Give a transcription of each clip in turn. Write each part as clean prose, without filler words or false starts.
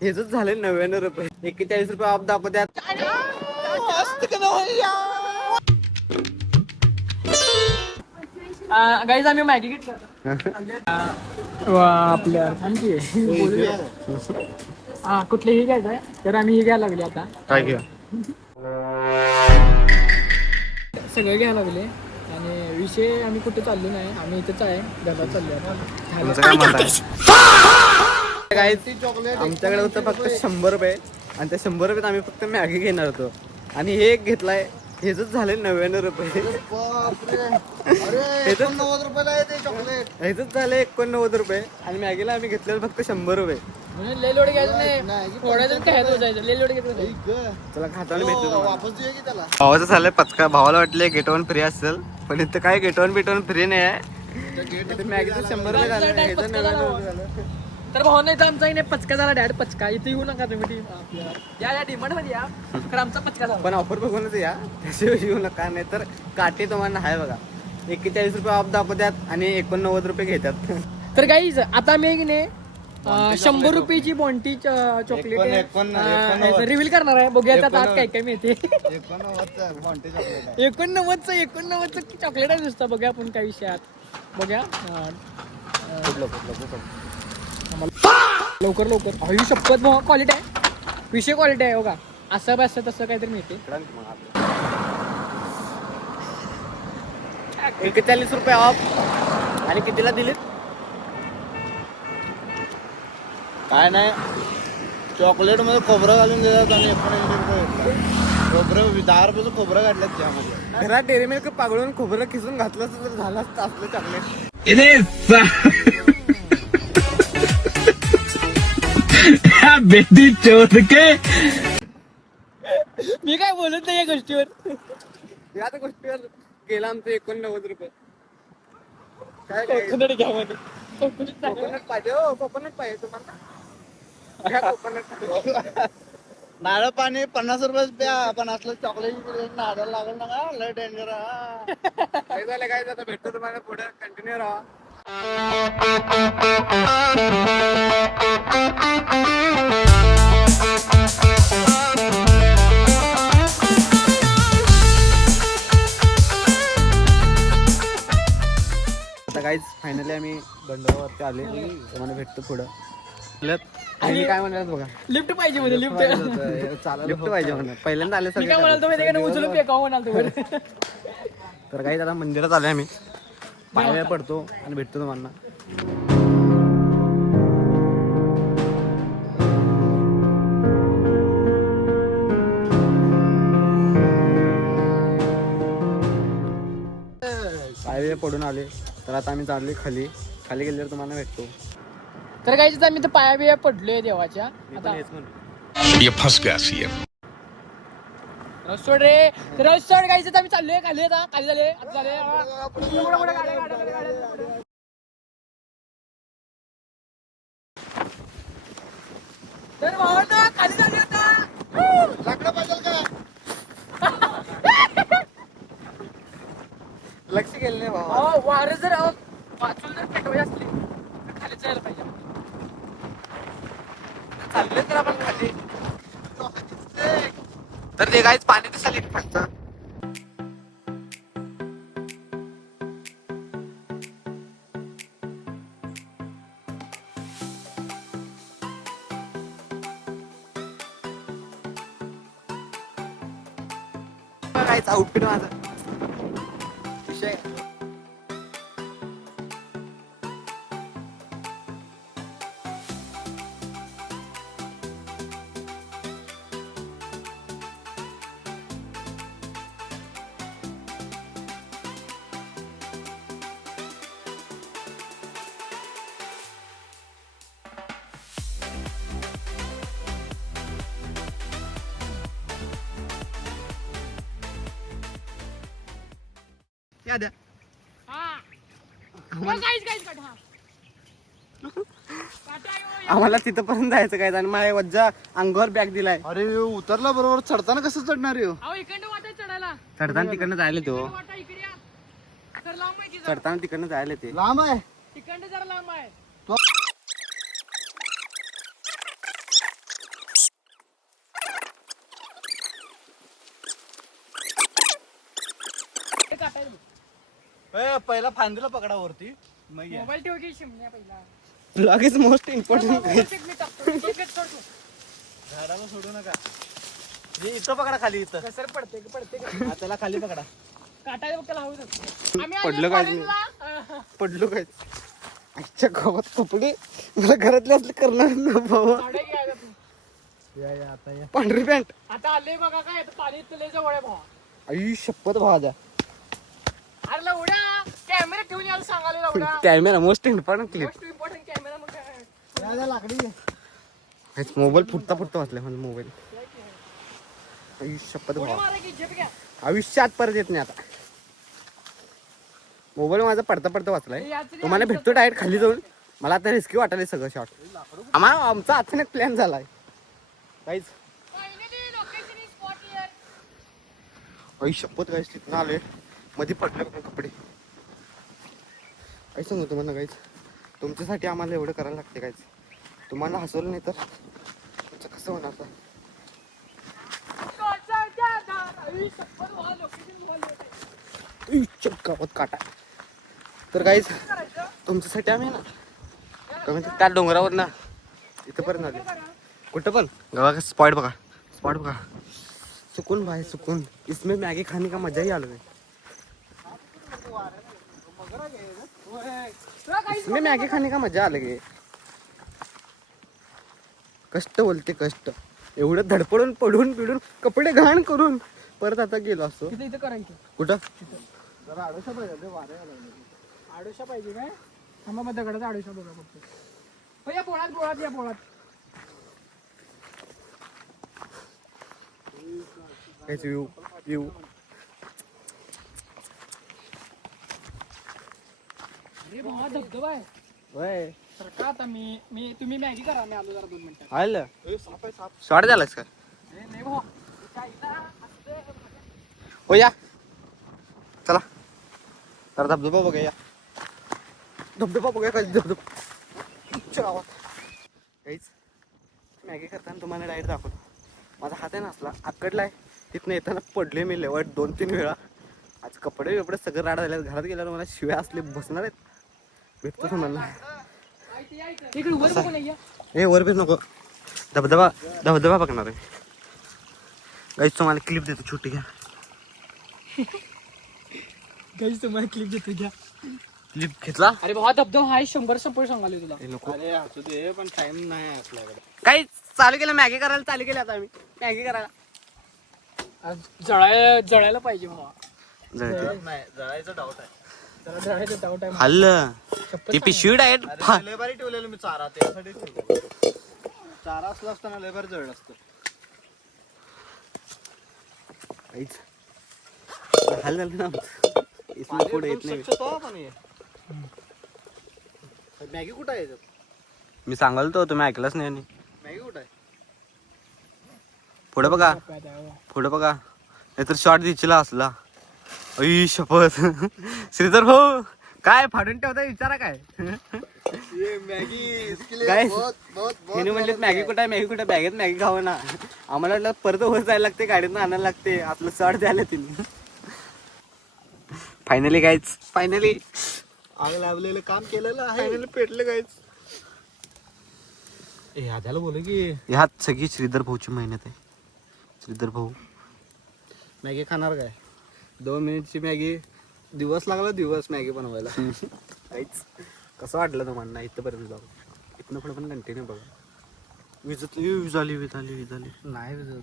हेच झाले 99 रुपये. 41 रुपये ऑफ दाखवत्यात. गाईज आम्ही मॅगी आपल्या कुठलेही घ्यायचं आहे तर आम्ही हे घ्यायला लागले आता. काय घ्या सगळे घ्यायला लागले आणि विषय आम्ही कुठे चाललो नाही. आम्ही इथेच आहे घरात चाललो आमच्याकडे होतं फक्त 100 रुपये आणि त्या 100 रुपयात आम्ही फक्त मॅगी घेणार होतो आणि हे एक घेतलाय. हेच झाले 99 रुपये. हेच झाले 89 रुपये आणि मॅगीला आम्ही घेतलेलं फक्त 100 रुपये. लय लोड घ्यायचं नाही, थोड्या जण खायचं जायचं. लय लोड घ्यायचं. चला खाताना भेटतो भावाचं झालंय पचका. भावाला वाटले गेट वन फ्री असेल पण इथं काय गेट वन फ्री नाही आहे. मॅगीचं 100 रुपये झालं, ह्याचं 99 रुपये झालं. तर भाऊ नाही तर आमचा इथे पचका झाला. डॅड पचका इथे येऊ नका तुम्ही. या डिमांड मध्ये या तर आमचा पचका झाला. पण ऑफर बघूनच या, त्याशिवाय येऊ नका. नाही तर काटे तुम्हाला आहे बघा. 41 रुपये ऑफ दाखवतात आणि 89 रुपये घेतात. तर गाईज आता मी की नाही 100 रुपयेची बॉन्टी चॉकलेट रिव्हील करणार आहे. बघूया आता आज काय काय मिळते. 89चं चॉकलेट आहे नुसतं. बघूया आपण काय विषयात बघूया. लवकर हवी शपथ भाऊ क्वालिटी आहे. विषय क्वालिटी आहे बघा. असं बस तसं काहीतरी मिळते. 41 रुपये ऑफ आणि कितीला दिलेत काय नाही, चॉकलेट मध्ये खोबरं घालून देतात आणि 19 रुपये खोबरं 10 रुपयाचं खोबरं काढल्यात त्यामध्ये. घरात डेअरी मिल्क पागळून खोबरं खिसून घातलं तर झालं असतं असलं चॉकलेट. मी काय बोलत नाही या गोष्टीवर. या तर गोष्टीवर गेला आमचं 89 रुपये. काय कोकोनट घ्या मध्ये. कोकोनट पाहिजे हो, कोकोनट पाहिजे तुम्हाला. घ्या कोकोनट. नारळ पाणी 50 रुपयाच प्या, पण असलं चॉकलेट नारळ लागल ना, लय डेंजर. काय झालं काय आता भेटतो तुम्हाला पुढे. कंटिन्यू राहा. आता काहीच फायनली आम्ही बंदरावरती आले. तुम्हाला भेटतो पुढं. आणि काय म्हणाल बघा, लिफ्ट पाहिजे मध्ये. लिफ्ट लिफ्ट पाहिजे म्हणून पहिल्यांदा आले मी काय म्हणाल माहिती उचलून फेकावं म्हणाल तुम्ही. तर काही आता मंदिरात आले आम्ही. पाया पडतो आणि भेटतो तुम्हाला. पायवे पडून आले तर आता आम्ही चालले खाली गेल्यावर तुम्हाला भेटतो. तर काही आम्ही तर पाया बिया पडलोय देवाच्या. आता ये फंस गया सीएम. रसोड रे रसोड गायचं आम्ही चाललोय. खाली आता खाली झाले तर भावांनो, खाली झाले आता. लाकडं पाहिजे का? लक्ष गेलं नाही भावा. वारं जर वाचून जर पेटवायची असली तर खाली जायला पाहिजे. चालले तर आपण खाली. तर ते काहीच पाणी दिसली फक्त. काहीच आउटफिट माझा विषय. या द्या. आम्हाला तिथपर्यंत जायचं काय आणि माझ्या वज्जा अंगावर बॅग दिलाय. अरे उतरला बरोबर, चढताना कसं चढणार आहे? चढायला चढताना तिकडनं जायला तो. इकडे या. तर लांब माहिती चढताना तिकडनं जायला ते. लांब आहे. तिकडे जरा लांब आहे. पहिला फांदीला पकडा वरती मग या. मोबाईल ठेव की शिमण्या पहिला ब्लॉग इज मोस्ट इम्पॉर्टंट. मी टाकतो झाडाला सोडू नका. हे इथं पकडा खाली इथं. कसर पडते हा, त्याला खाली पकडा. काटायला बघ त्याला आम्ही पडलं काय? पडलो काय आजच्या गावात कपडे मला घरातले असले करणार ना भावा. या या आता या. पांढरी पॅन्ट आता आले बघा काय आता पाणी इथलं जवळ आहे भावा. आई शपथ भावा द्या. अरे लवड्या कॅमेरा ठेवून यायला सांगाले लवड्या. Camera most important clip. Most important camera मग काय. या, या, लाकडी घे. मोबाईल फुटता वाचलाय मला मोबाईल. आई शपथ उड्या भावा मारा की झेप घ्या. आयुष्यात परत येत नाही आता. मोबाईल माझा पडता वाचलाय. याचं तुम्हाला भेटतो डायरेक्ट खाली जाऊन. मला आता रिस्की वाटायला सगळं शॉट. आमचा अचानक प्लॅन झालाय काहीच. Finally, location is spot here. आई शपथ गाईच तिथनं आले मध्ये पडले बघा कपडे. काय सांगू तुम्हाला गाईच तुमच्यासाठी आम्हाला एवढं करायला लागते गाईच. तुम्हाला हसवलं नाही तर तुमचं कसं होणार तर. कोचाच्या दारावी शपथ भावा location भावा late आहे. ई, गावात काटा. तर गाईच करायचं? तुमच्यासाठी आम्ही ना तुम्ही त्या डोंगरावर ना इथं पर्यंत आले. कुठं पण गावा स्पॉट बघा. सुकून भाई सुकून. इसमें मॅगी खाने का मजा ही आलो है. तुला काही इसमें मॅगी खाने का मजा अलग है. कष्ट बोलते कष्ट. एवढं धडपडून पडून पिडून कपडे घाण करून परत आता गेलो असतो. इथं करायचं कुठं जरा आडोशा पाहिजे ते वारे आला. आडोशा पाहिजे काय थांबा मग दगडाचा आडोशा बघा फक्त. हो, या बोळात काहीच व्ह्यू व्ह्यू. अरे भावा धबधबा आहे. वय तर का आता मी तुम्ही मॅगी करा मी आलो जरा 2 मिनिटात. आलं साप आहे साप. शॉर्ट झालास का नाही भावा काय इथं असं हो या चला तर धबधबा बघा या. धबधबा बघा काय धबधबा गावात काहीच. मॅगी करताना तुम्हाला डायरेक्ट दाखवतो. माझा हात आहे ना असला आकडलाय. तिथनं येताना पडले मी लेवट 2-3 वेळा. आज कपडे सगळं राड झाले. घरात गेल्यावर मला शिव्या असले बसणार आहेत. भेटतो तुम्हाला. इकडे वर बघून या. हे वर भेट नको. धबधबा बघणार आहे काहीच. तुम्हाला क्लिप देतो छोटी घ्या. गाईस तुम्हाला क्लिप देतो घ्या. क्लिप घेतला. अरे भावा धबधबा हाय 100 सांगाले तुला. हे नको अरे असू दे पण टाइम नाही आपल्याकडे. काही चालू केलं. मॅगी करायला चालू केलं आता आम्ही. मॅगी करायला जळायला पाहिजे भावा. नाही जळायचा डाऊट आहे. जरा जळायचं डाऊट आहे. हल्लं ती पिशवी डायरेक्ट अरे लय भारी ठेवलेलं मी चारा त्यासाठी ठेवलेलं. चारा असला असताना लय भारी जळलं असतं. हाल झालं ना आमचं. इसमें पुढे येत नाही. स्वच्छ तो पण हे. मॅगी कुठं आहे याच्यात? मी सांगाल तो तुम्ही ऐकलंच नाही. आणि मॅगी कुठं आहे? पुढे बघा नाहीतर शॉर्ट दिला असला. आई शपथ श्रीधर भाऊ काय फाडून ठेवता विचारा काय. ये मॅगी इसके लिए Guys, बहुत हिने म्हणले मॅगी कुठं आहे बॅगेत मॅगी खावं ना. आम्हाला वाटलं परत वर जायला लागते गाडीतून आणायला लागते. आपलं शॉर्ट द्यायला तिने. फायनली आग लावलेलं काम केलेलं आहे. फायनली पेटलं काहीच. ह्याला बोलू की ह्यात सगळी श्रीधर भाऊची मेहनत आहे. श्रीधर भाऊ मॅगी खाणार काय 2 मिनिटची मॅगी दिवस लागला मॅगी बनवायला. काहीच. कसं वाटलं तुम्हाला इथपर्यंत जाऊ. इथनं पुढे पण कंटिन्यू बघा. वीज आली. नाही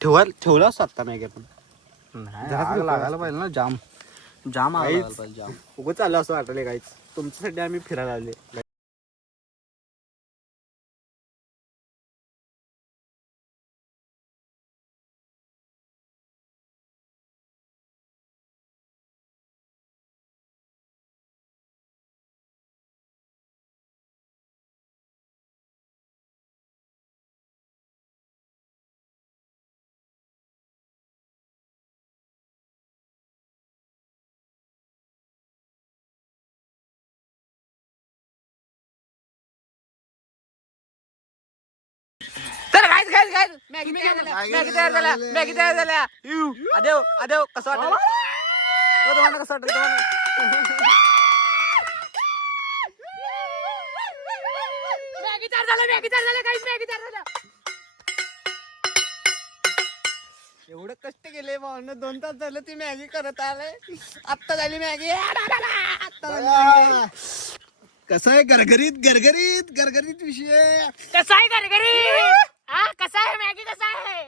ठेवला असतो आता मॅगी आपण. आग लागायला पाहिजे ना. जाम आग लागायला पाहिजे जाम. उगं चाललं असं वाटले काहीच. तुमच्यासाठी आम्ही फिरायला आले. तर गाईज मॅगी तयार झाल्या अदेव कसं वाटलं तुम्हाला कसं वाटलं तुम्हाला मॅगी तयार झालं काहीच मॅगी तयार झालं. एवढं कष्ट केले भावना 2 तास झालं ती मॅगी करत आलंय आत्ता झाली मॅगी आत्ता झाली मॅगी. कसं आहे गरगरीत विषय. कसा आहे घरघरी कसा आहे मॅगी कसा आहे.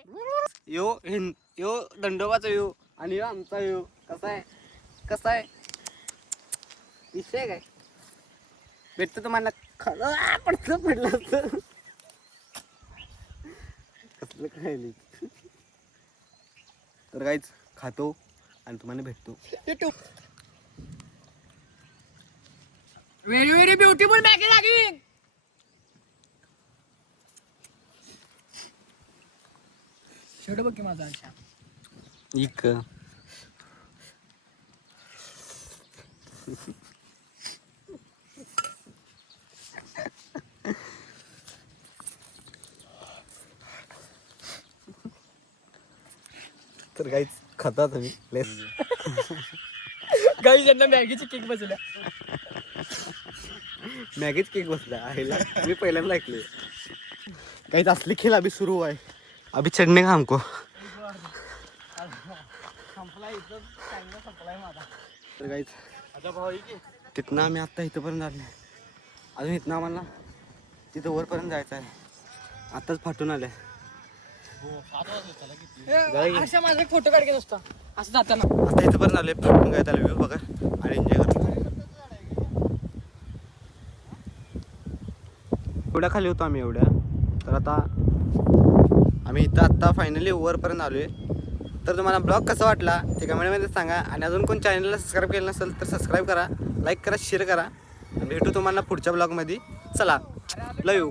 यो दंडोबाचा यो आणि यो आमचा यो कसा आहे विषय काय भेटतं तुम्हाला खरं पडलं असतं कसलं काय तर काहीच खातो आणि तुम्हाला भेटतो. व्हेरी व्हेरी ब्युटिफुल मॅगी लागेल. शेवट बघ की माझा अच्छा. इक तर काहीच खाता तुम्ही लेस काही ज्यांना मॅगीची केक बसल्या. मॅगीच केक बसला आईला मी पहिल्यांदा ऐकले. काहीच असली खेळ अभि सुरू आहे अभि चढणे का हमको. तर काहीच तिथनं आम्ही आत्ता इथंपर्यंत आले अजून इथनं आम्हाला तिथं वरपर्यंत जायचं आहे. आत्ताच फाटून आल्या. अशा माझा एक फोटो काढ की नुसता असं जाताना. आता इथंपर्यंत आले फाटून काय आले व्ह्यू बघा आणि एन्जॉय करतो. एवढ्या खाली होतो आम्ही एवढ्या तर आता आम्ही इथं आत्ता फायनली वरपर्यंत आलो आहे. तर तुम्हाला ब्लॉग कसा वाटला ते कमेंटमध्ये सांगा आणि अजून कोण चॅनलला सबस्क्राईब केलं नसेल तर सबस्क्राईब करा, लाईक करा, शेअर करा आणि भेटू तुम्हाला पुढच्या ब्लॉगमध्ये. चला लव यू.